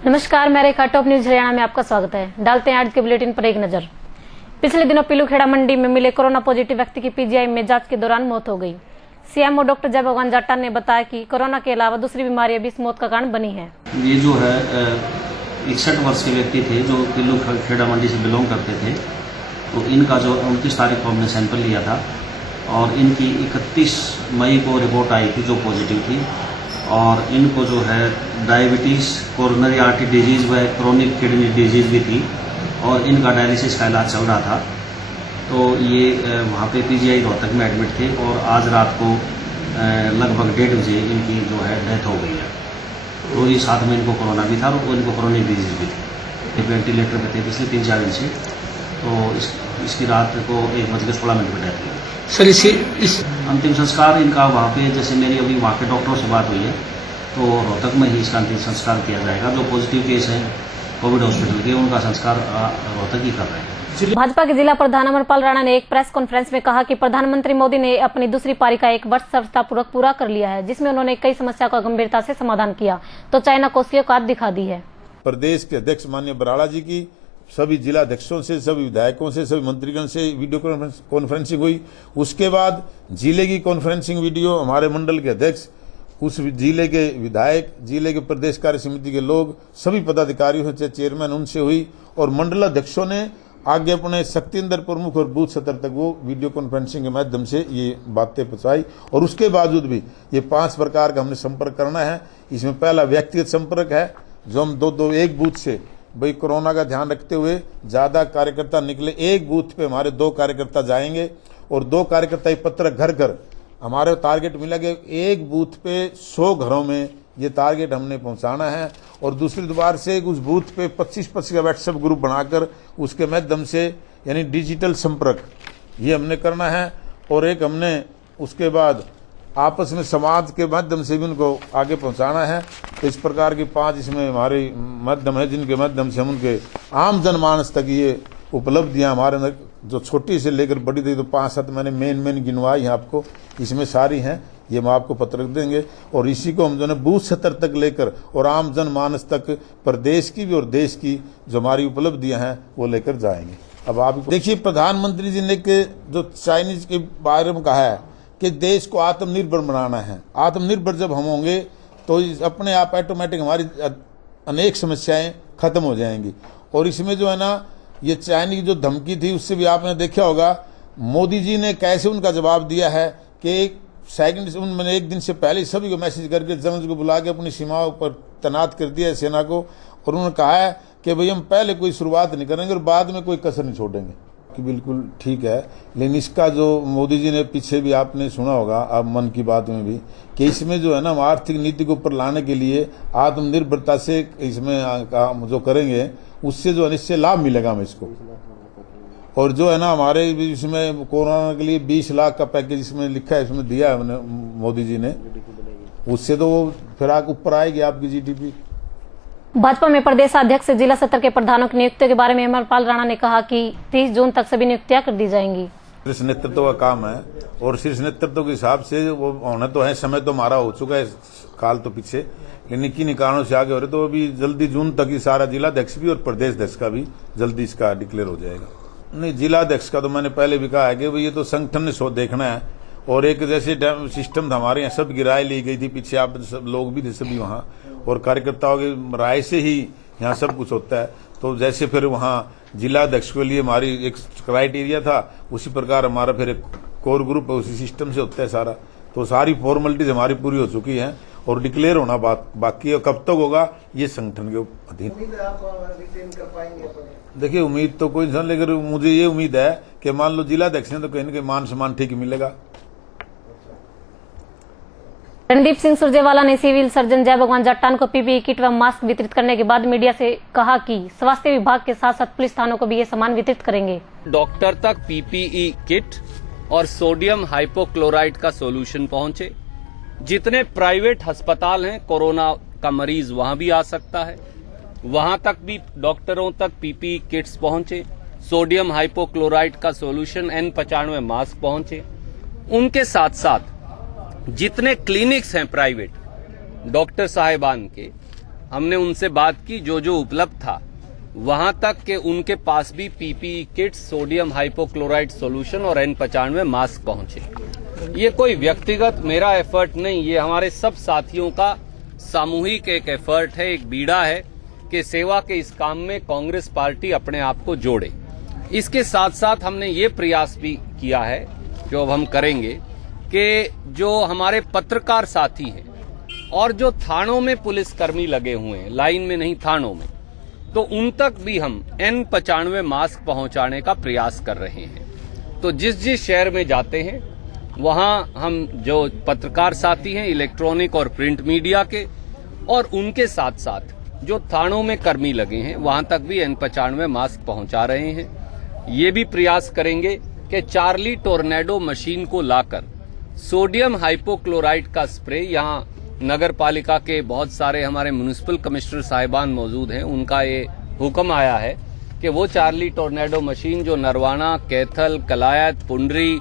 नमस्कार, मैं रेखा top news Haryana में आपका स्वागत है। डालते हैं आज के बुलेटिन पर एक नजर। पिछले दिनों पीलूखेड़ा मंडी में मिले कोरोना पॉजिटिव व्यक्ति की पीजीआई में जांच के दौरान मौत हो गई। सीएमओ डॉक्टर जय भगवान जाटा ने बताया कि कोरोना के अलावा दूसरी बीमारियां भी इस मौत का कारण बनी है। ये जो है 61 वर्ष के व्यक्ति थे जो पीलूखेड़ा मंडी से बिलोंग करते थे। तो इनका जो 29 तारीख को हमने सैंपल लिया था और इनकी 31 मई को रिपोर्ट आई थी जो पॉजिटिव थी। और इनको जो है डायबिटीज़, कोरोनरी आर्टरी डिजीज़ व क्रोनिक किडनी डिजीज़ भी थी और इनका डायलिसिस का इलाज चल रहा था। तो ये वहाँ पे पीजीआई रोहतक में एडमिट थे और आज रात को लगभग 1:30 बजे इनकी जो है डेथ हो गई है। तो ये साथ में इनको कोरोना भी था और इनको क्रोनिक डिजीज़ भी थी। ये वेंटिलेटर पे थे पिछले 3-4 दिन से। तो इसकी रात को 1:16 पर डेथ हुई। सर इस अंतिम संस्कार इनका वहाँ पे, जैसे मेरी अभी वहाँ के डॉक्टरों से बात हुई है, तो रोहतक में ही इसका अंतिम संस्कार किया जाएगा। जो पॉजिटिव केस हैं कोविड हॉस्पिटल के, उनका संस्कार रोहतक ही कर रहे हैं। भाजपा के जिला प्रधान अमरपाल राणा ने एक प्रेस कॉन्फ्रेंस में कहा कि प्रधानमंत्री मोदी ने अपनी दूसरी पारी का 1 वर्ष सफलतापूर्वक पूरा कर लिया है, जिसमें उन्होंने कई समस्याओं का गंभीरता से समाधान किया तो चाइना को उसकी औकात दिखा दी है। प्रदेश के अध्यक्ष माननीय बराड़ा जी की सभी जिला अध्यक्षों से, सभी विधायकों से, सभी मंत्रीगण से वीडियो कॉन्फ्रेंसिंग हुई। उसके बाद जिले की कॉन्फ्रेंसिंग वीडियो, हमारे मंडल के अध्यक्ष, उस जिले के विधायक, जिले के प्रदेश कार्य समिति के लोग, सभी पदाधिकारियों से, चेयरमैन उनसे हुई और मंडल अध्यक्षों ने आगे अपने शक्तिन्द्र प्रमुख और बूथ सत्र तक वो वीडियो कॉन्फ्रेंसिंग के माध्यम से ये बातें पहुंचाई। और उसके बावजूद भी ये 5 प्रकार का हमने संपर्क करना है। इसमें पहला व्यक्तिगत संपर्क है, जो हम दो एक बूथ से भाई कोरोना का ध्यान रखते हुए ज्यादा कार्यकर्ता निकले, एक बूथ पे हमारे 2 कार्यकर्ता जाएंगे और 2 कार्यकर्ता पत्र घर घर, हमारे टारगेट मिला कि एक बूथ पे 100 घरों में ये टारगेट हमने पहुंचाना है। और दूसरी दोबार से उस बूथ पे 25-25 का व्हाट्सएप ग्रुप बनाकर उसके माध्यम से यानी डिजिटल संपर्क ये हमने करना है। और एक हमने उसके बाद आपस में समाज के माध्यम से भी उनको आगे पहुंचाना है। तो इस प्रकार की 5 इसमें हमारे माध्यम है, जिनके माध्यम से हम उनके आम जनमानस तक ये उपलब्धियां हमारे अंदर जो छोटी से लेकर बड़ी थी, तो 5-7 मैंने मेन गिनवाई हैं आपको, इसमें सारी हैं, ये हम आपको पत्र देंगे। और इसी को हम जो है बूथ स्तर तक लेकर और आम जनमानस तक प्रदेश की भी और देश की जो हमारी उपलब्धियां हैं वो लेकर जाएंगे। अब आप देखिए, प्रधानमंत्री जी ने जो चाइनीज के बारे में कहा है कि देश को आत्मनिर्भर बनाना है। आत्मनिर्भर जब हम होंगे तो अपने आप ऑटोमेटिक हमारी अनेक समस्याएं खत्म हो जाएंगी। और इसमें जो है ना, ये चाइना की जो धमकी थी उससे भी आपने देखा होगा मोदी जी ने कैसे उनका जवाब दिया है कि मैंने 1 दिन से पहले सभी को मैसेज करके जनरल को बुला के अपनी सीमाओं पर तैनात कर दिया है सेना को। और उन्होंने कहा है कि भाई हम पहले कोई शुरुआत नहीं करेंगे और बाद में कोई कसर नहीं छोड़ेंगे। कि बिल्कुल ठीक है, लेकिन इसका जो मोदी जी ने पीछे भी आपने सुना होगा, आप मन की बात में भी, कि इसमें जो है ना, हम आर्थिक नीति को ऊपर लाने के लिए आत्मनिर्भरता से इसमें काम जो करेंगे उससे जो है इससे लाभ मिलेगा हमें इसको। और जो है ना, हमारे इसमें कोरोना के लिए 20 लाख का पैकेज इसमें लिखा है, इसमें दिया है मोदी जी ने, उससे तो फिर आगे ऊपर आएगी आपकी जीडीपी। भाजपा में प्रदेशाध्यक्ष से जिला स्तर के प्रधानों की नियुक्ति के बारे में अमरपाल राणा ने कहा कि 30 जून तक सभी नियुक्तियां कर दी जाएंगी। शीर्ष नेतृत्व का काम है और शीर्ष नेतृत्व के हिसाब से वो होना तो है, समय तो हमारा हो चुका है, काल तो पीछे, लेकिन किन्हीं कारणों से आगे हो रहे। तो अभी जल्दी जून तक ही सारा जिलाध्यक्ष भी और प्रदेश अध्यक्ष का भी जल्दी इसका डिक्लेयर हो जाएगा। नहीं, जिलाध्यक्ष का तो मैंने पहले भी कहा है कि भाई ये तो संगठन ने सो देखना है। और एक जैसे सिस्टम था हमारे यहाँ, सब की राय ली गई थी, पीछे आप सब लोग भी थे सभी वहाँ, और कार्यकर्ताओं की राय से ही यहाँ सब कुछ होता है। तो जैसे फिर वहाँ जिलाध्यक्ष के लिए हमारी एक क्राइटेरिया था, उसी प्रकार हमारा फिर एक कोर ग्रुप है, उसी सिस्टम से होता है सारा। तो सारी फॉर्मेलिटीज हमारी पूरी हो चुकी हैं और डिक्लेयर होना बाकी है। कब तक होगा ये संगठन के अधीन। देखिए, उम्मीद तो कोई नहीं, लेकिन मुझे ये उम्मीद है कि मान लो जिलाध्यक्ष ने तो कहीं ना कहीं मान सम्मान ठीक मिलेगा। रणदीप सिंह सुरजेवाला ने सिविल सर्जन जय भगवान जाटान को पीपीई किट व मास्क वितरित करने के बाद मीडिया से कहा कि स्वास्थ्य विभाग के साथ साथ पुलिस थानों को भी ये सामान वितरित करेंगे। डॉक्टर तक पीपीई किट और सोडियम हाइपोक्लोराइड का सोल्यूशन पहुंचे। जितने प्राइवेट अस्पताल हैं, कोरोना का मरीज वहां भी आ सकता है, वहां तक भी डॉक्टरों तक पीपीई किट्स पहुंचे, सोडियम हाइपोक्लोराइड का सोल्यूशन N95 मास्क पहुंचे। उनके साथ साथ जितने क्लिनिक्स हैं प्राइवेट डॉक्टर साहिबान के, हमने उनसे बात की, जो उपलब्ध था वहां तक कि उनके पास भी PPE kit, sodium hypochlorite solution और N95 मास्क पहुंचे। ये कोई व्यक्तिगत मेरा एफर्ट नहीं, ये हमारे सब साथियों का सामूहिक एक एफर्ट है, एक बीड़ा है कि सेवा के इस काम में कांग्रेस पार्टी अपने आप को जोड़े। इसके साथ साथ हमने ये प्रयास भी किया है, जो अब हम करेंगे, कि जो हमारे पत्रकार साथी हैं और जो थानों में पुलिसकर्मी लगे हुए हैं, लाइन में नहीं थानों में, तो उन तक भी हम N95 मास्क पहुंचाने का प्रयास कर रहे हैं। तो जिस जिस शहर में जाते हैं वहां हम जो पत्रकार साथी हैं इलेक्ट्रॉनिक और प्रिंट मीडिया के, और उनके साथ साथ जो थानों में कर्मी लगे हैं वहां तक भी N95 मास्क पहुंचा रहे हैं। ये भी प्रयास करेंगे कि चार्ली टोर्नेडो मशीन को लाकर सोडियम हाइपोक्लोराइड का स्प्रे, यहाँ नगर पालिका के बहुत सारे हमारे म्युनिसिपल कमिश्नर साहिबान मौजूद हैं, उनका ये हुक्म आया है कि वो चार्ली टोर्नेडो मशीन जो नरवाना, कैथल, कलायत, पुंडरी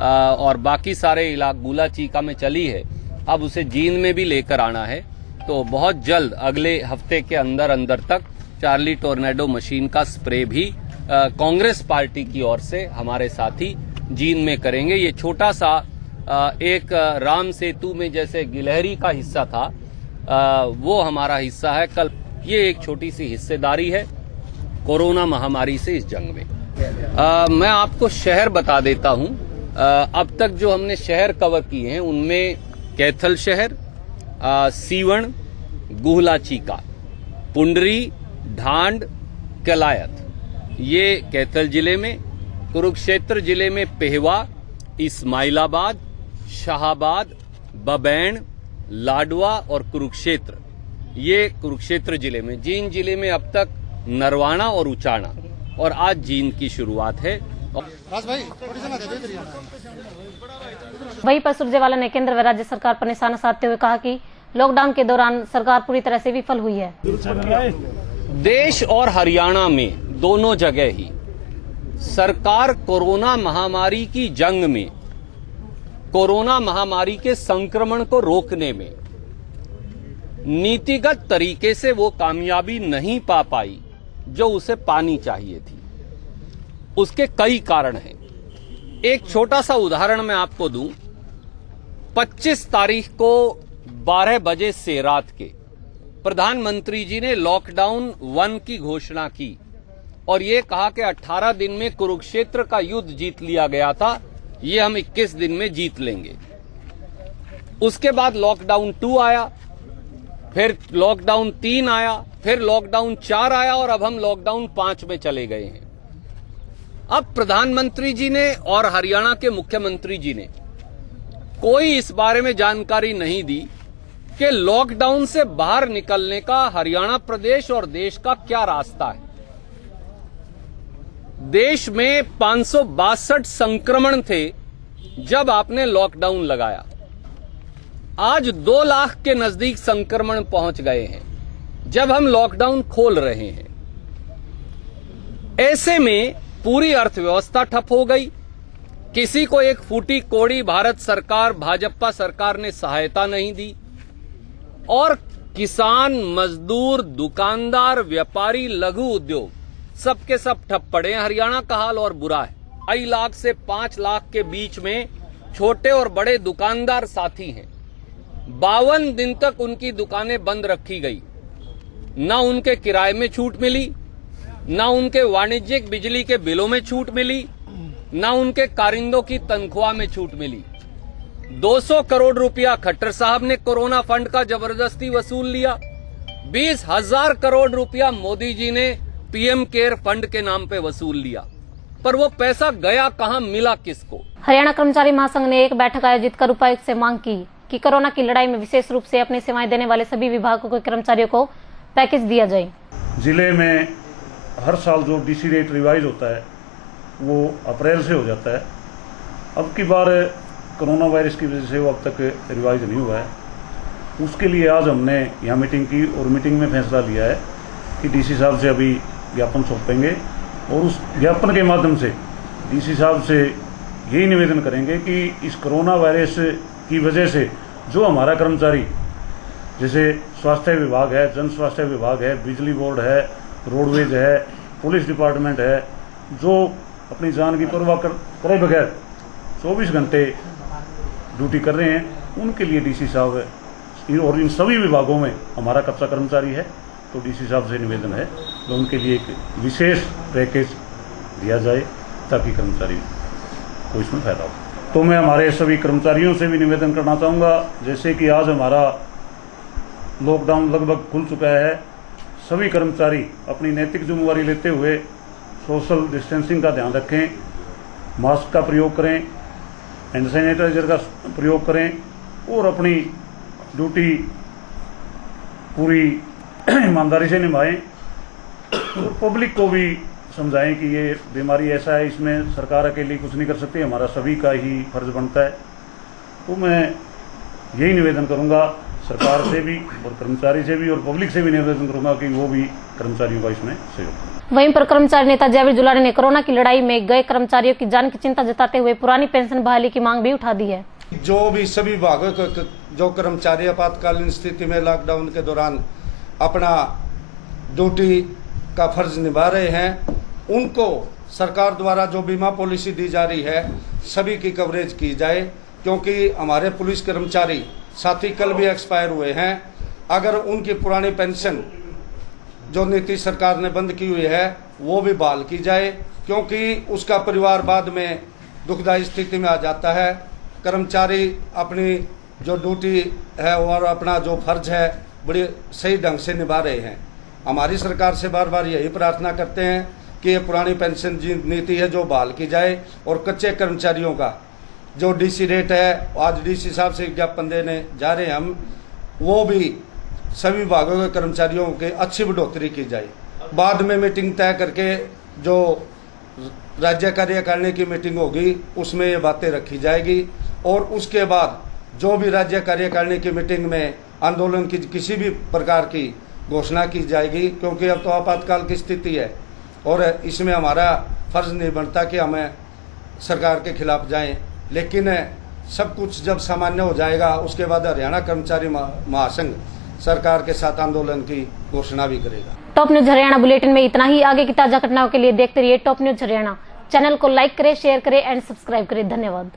और बाकी सारे इलाके गुला चीका में चली है, अब उसे जींद में भी लेकर आना है। तो बहुत जल्द अगले हफ्ते के अंदर अंदर तक चार्ली टोर्नेडो मशीन का स्प्रे भी कांग्रेस पार्टी की ओर से हमारे साथी जींद में करेंगे। ये छोटा सा एक राम सेतु में जैसे गिलहरी का हिस्सा था, वो हमारा हिस्सा है। कल ये एक छोटी सी हिस्सेदारी है कोरोना महामारी से इस जंग में। मैं आपको शहर बता देता हूं। अब तक जो हमने शहर कवर किए हैं उनमें कैथल शहर, सीवण, गुहला चीका, पुंडरी, ढांड, कलायत, ये कैथल जिले में। कुरुक्षेत्र जिले में पेहवा, इस्माइलाबाद, शाहाबाद, बबैन, लाडवा और कुरुक्षेत्र, ये कुरुक्षेत्र जिले में। जींद जिले में अब तक नरवाना और उचाना, और आज जींद की शुरुआत है। वहीं पर सुरजेवाला ने केंद्र व राज्य सरकार पर निशाना साधते हुए कहा कि लॉकडाउन के दौरान सरकार पूरी तरह से विफल हुई है। देश और हरियाणा में दोनों जगह ही सरकार कोरोना महामारी की जंग में, कोरोना महामारी के संक्रमण को रोकने में नीतिगत तरीके से वो कामयाबी नहीं पा पाई जो उसे पानी चाहिए थी। उसके कई कारण हैं। एक छोटा सा उदाहरण मैं आपको दूं। 25 तारीख को 12 बजे से रात के प्रधानमंत्री जी ने लॉकडाउन 1 की घोषणा की और ये कहा कि 18 दिन में कुरुक्षेत्र का युद्ध जीत लिया गया था, ये हम 21 दिन में जीत लेंगे। उसके बाद लॉकडाउन 2 आया, फिर लॉकडाउन 3 आया, फिर लॉकडाउन 4 आया और अब हम लॉकडाउन 5 में चले गए हैं। अब प्रधानमंत्री जी ने और हरियाणा के मुख्यमंत्री जी ने कोई इस बारे में जानकारी नहीं दी कि लॉकडाउन से बाहर निकलने का हरियाणा प्रदेश और देश का क्या रास्ता है। देश में 562 संक्रमण थे जब आपने लॉकडाउन लगाया। आज 2 लाख के नजदीक संक्रमण पहुंच गए हैं जब हम लॉकडाउन खोल रहे हैं। ऐसे में पूरी अर्थव्यवस्था ठप हो गई। किसी को एक फूटी कोड़ी भारत सरकार, भाजपा सरकार ने सहायता नहीं दी और किसान, मजदूर, दुकानदार, व्यापारी, लघु उद्योग सबके सब ठप पड़े हैं। हरियाणा का हाल और बुरा है। 2.5 लाख से 5 लाख के बीच में छोटे और बड़े दुकानदार साथी हैं। 52 दिन तक उनकी दुकानें बंद रखी गई। ना उनके किराए में छूट मिली, ना उनके वाणिज्यिक बिजली के बिलों में छूट मिली, ना उनके कारिंदों की तनख्वाह में छूट मिली। 200 करोड़ रुपया खट्टर साहब ने कोरोना फंड का जबरदस्ती वसूल लिया। 20,000 करोड़ रुपया मोदी जी ने पीएम केयर फंड के नाम पे वसूल लिया, पर वो पैसा गया कहां, मिला किसको? हरियाणा कर्मचारी महासंघ ने एक बैठक आयोजित कर उपायुक्त से मांग की कि कोरोना की लड़ाई में विशेष रूप से अपनी सेवाएं देने वाले सभी विभागों के कर्मचारियों को पैकेज दिया जाए। जिले में हर साल जो डीसी रेट रिवाइज होता है वो अप्रैल से हो जाता है। अब की बार कोरोना वायरस की वजह से वो अब तक रिवाइज नहीं हुआ है। उसके लिए आज हमने यहाँ मीटिंग की और मीटिंग में फैसला लिया है कि डीसी साहब से अभी ज्ञापन सौंपेंगे और उस ज्ञापन के माध्यम से डीसी साहब से यही निवेदन करेंगे कि इस कोरोना वायरस की वजह से जो हमारा कर्मचारी जैसे स्वास्थ्य विभाग है, जन स्वास्थ्य विभाग है, बिजली बोर्ड है, रोडवेज है, पुलिस डिपार्टमेंट है, जो अपनी जान की परवाह करे बगैर 24 घंटे ड्यूटी कर रहे हैं, उनके लिए डीसी साहब और इन सभी विभागों में हमारा कच्चा कर्मचारी है, तो डीसी साहब से निवेदन है कि उनके लिए एक विशेष पैकेज दिया जाए ताकि कर्मचारी को इसमें फायदा हो। तो मैं हमारे सभी कर्मचारियों से भी निवेदन करना चाहूँगा, जैसे कि आज हमारा लॉकडाउन लगभग खुल चुका है, सभी कर्मचारी अपनी नैतिक जिम्मेवारी लेते हुए सोशल डिस्टेंसिंग का ध्यान रखें, मास्क का प्रयोग करें, हैंड सैनिटाइजर का प्रयोग करें और अपनी ड्यूटी पूरी ईमानदारी से निभाएं और पब्लिक को भी समझाएं कि ये बीमारी ऐसा है, इसमें सरकार अकेली कुछ नहीं कर सकती, हमारा सभी का ही फर्ज बनता है। तो मैं यही निवेदन करूंगा सरकार से भी और कर्मचारी से भी और पब्लिक से भी निवेदन करूंगा कि वो भी कर्मचारियों का इसमें सहयोग करें। वहीं पर कर्मचारी नेता जयवीर जुलानी ने कोरोना की लड़ाई में गए कर्मचारियों की जान की चिंता जताते हुए पुरानी पेंशन बहाली की मांग भी उठा दी है। जो भी सभी विभागों के जो कर्मचारी आपातकालीन स्थिति में लॉकडाउन के दौरान अपना ड्यूटी का फर्ज निभा रहे हैं, उनको सरकार द्वारा जो बीमा पॉलिसी दी जा रही है सभी की कवरेज की जाए, क्योंकि हमारे पुलिस कर्मचारी साथी कल भी एक्सपायर हुए हैं। अगर उनकी पुरानी पेंशन जो नीति सरकार ने बंद की हुई है वो भी बहाल की जाए, क्योंकि उसका परिवार बाद में दुखदायी स्थिति में आ जाता है। कर्मचारी अपनी जो ड्यूटी है और अपना जो फर्ज है बड़ी सही ढंग से निभा रहे हैं। हमारी सरकार से बार बार यही प्रार्थना करते हैं कि ये पुरानी पेंशन नीति है जो बहाल की जाए और कच्चे कर्मचारियों का जो डीसी रेट है, आज डीसी साहब से विज्ञापन देने जा रहे हैं हम, वो भी सभी विभागों के कर्मचारियों के अच्छी बढ़ोतरी की जाए। बाद में मीटिंग तय करके जो राज्य कार्यकारिणी की मीटिंग होगी उसमें ये बातें रखी जाएगी और उसके बाद जो भी राज्य कार्यकारिणी की मीटिंग में आंदोलन की किसी भी प्रकार की घोषणा की जाएगी, क्योंकि अब तो आपातकाल की स्थिति है और इसमें हमारा फर्ज नहीं बनता कि हमें सरकार के खिलाफ जाएं। लेकिन सब कुछ जब सामान्य हो जाएगा उसके बाद हरियाणा कर्मचारी महासंघ सरकार के साथ आंदोलन की घोषणा भी करेगा। टॉप न्यूज हरियाणा बुलेटिन में इतना ही। आगे की ताजा घटनाओं के लिए देखते रहिए टॉप न्यूज हरियाणा। चैनल को लाइक करें, शेयर करें एंड सब्सक्राइब करें। धन्यवाद।